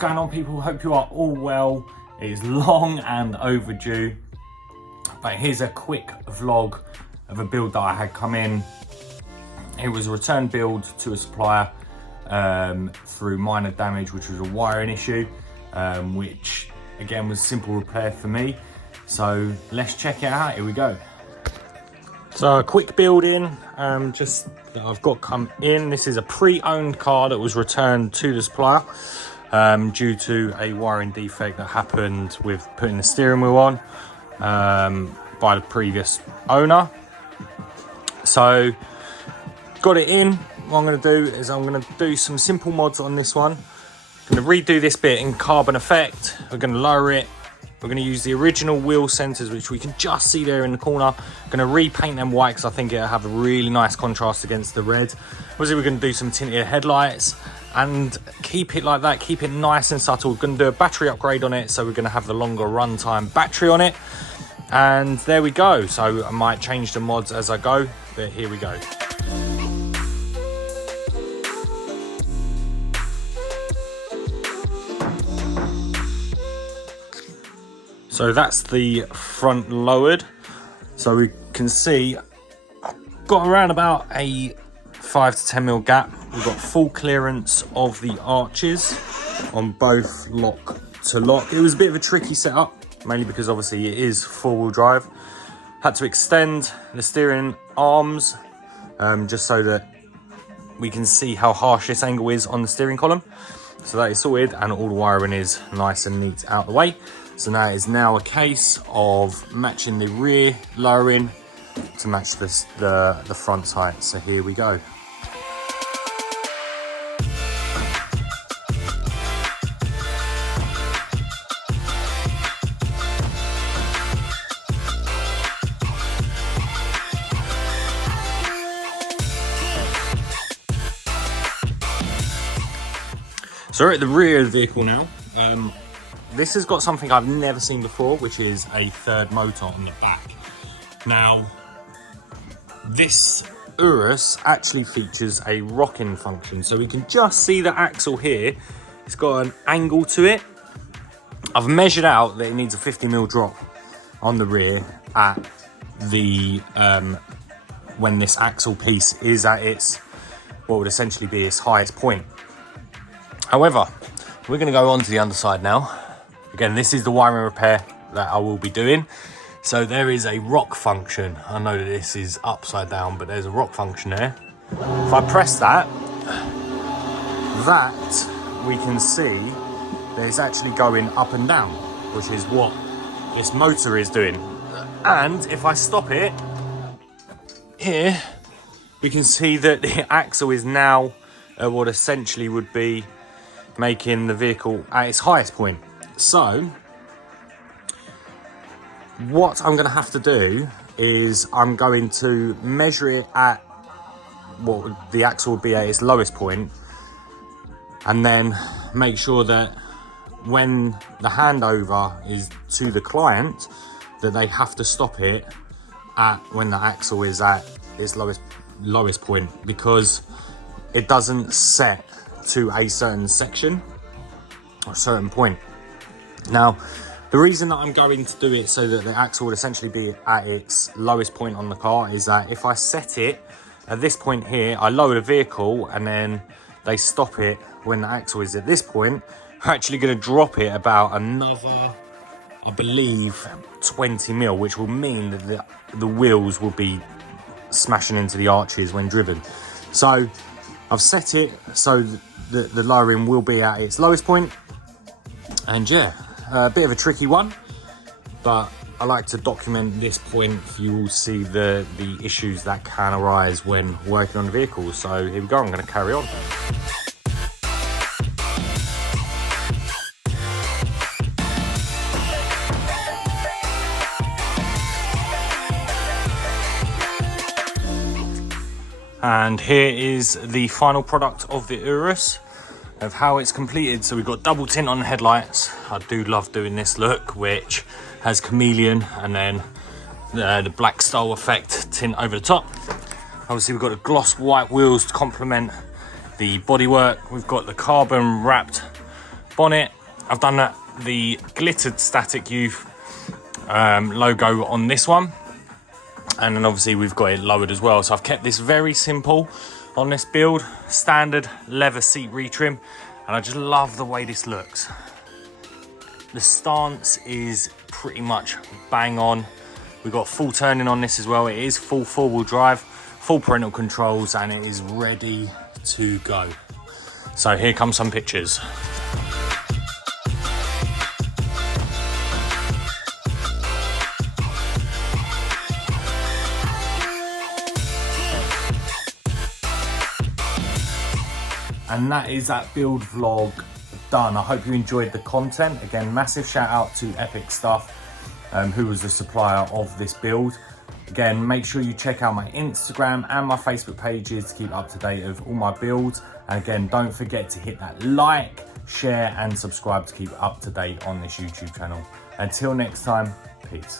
going on, people? Hope you are all well. It is long and overdue, but here's a quick vlog of a build that I had come in. It was a return build to a supplier through minor damage, which was a wiring issue, which again was simple repair for me. So let's check it out. Here we go. So a quick build in, just that I've got come in. This is a pre-owned car that was returned to the supplier due to a wiring defect that happened with putting the steering wheel on by the previous owner. So got it in. What I'm going to do is I'm going to do some simple mods on this one. I'm going to redo this bit in carbon effect. We're going to lower it. We're going to use the original wheel sensors, which we can just see there in the corner. I'm going to repaint them white because I think it'll have a really nice contrast against the red. Obviously, we're going to do some tinted headlights and keep it like that, keep it nice and subtle. We're going to do a battery upgrade on it, so we're going to have the longer runtime battery on it. And there we go. So I might change the mods as I go, but here we go. So that's the front lowered. So we can see I've got around about a 5 to 10 mil gap. We've got full clearance of the arches on both lock to lock. It was a bit of a tricky setup, mainly because obviously it is four-wheel drive. Had to extend the steering arms just so that we can see how harsh this angle is on the steering column. So that is sorted, and all the wiring is nice and neat out the way. So now it is now a case of matching the rear lowering to match this, the front height. So here we go. So we're at the rear of the vehicle now. This has got something I've never seen before, which is a third motor on the back. Now, this Urus actually features a rocking function. So we can just see the axle here. It's got an angle to it. I've measured out that it needs a 50mm drop on the rear at the, when this axle piece is at its, what would essentially be its highest point. However, we're going to go on to the underside now. Again, this is the wiring repair that I will be doing. So there is a rock function. I know that this is upside down, but there's a rock function there. If I press that, we can see that it's actually going up and down, which is what this motor is doing. And if I stop it, here, we can see that the axle is now what essentially would be making the vehicle at its highest point. So what I'm going to have to do is I'm going to measure it at what the axle would be at its lowest point, and then make sure that when the handover is to the client, that they have to stop it at when the axle is at its lowest point, because it doesn't set to a certain section or a certain point. Now, the reason that I'm going to do it so that the axle would essentially be at its lowest point on the car is that if I set it at this point here, I lower the vehicle and then they stop it when the axle is at this point, I'm actually going to drop it about another, I believe, 20mm, which will mean that the wheels will be smashing into the arches when driven. So I've set it so that the lowering will be at its lowest point. And yeah, a bit of a tricky one, but I like to document this point for you all to see the issues that can arise when working on the vehicle. So here we go, I'm going to carry on. And here is the final product of the Urus, of how it's completed. So we've got double tint on the headlights. I do love doing this look, which has chameleon and then the black style effect tint over the top. Obviously we've got the gloss white wheels to complement the bodywork. We've got the carbon wrapped bonnet. I've done the glittered Static Youth logo on this one. And then obviously we've got it lowered as well. So I've kept this very simple on this build. Standard leather seat retrim. And I just love the way this looks. The stance is pretty much bang on. We've got full turning on this as well. It is full four-wheel drive, full parental controls, and it is ready to go. So here come some pictures. And that is that build vlog done. I hope you enjoyed the content. Again, massive shout out to Epic Stuff, who was the supplier of this build. Again, make sure you check out my Instagram and my Facebook pages to keep up to date of all my builds. And again, don't forget to hit that like, share and subscribe to keep up to date on this YouTube channel. Until next time, peace.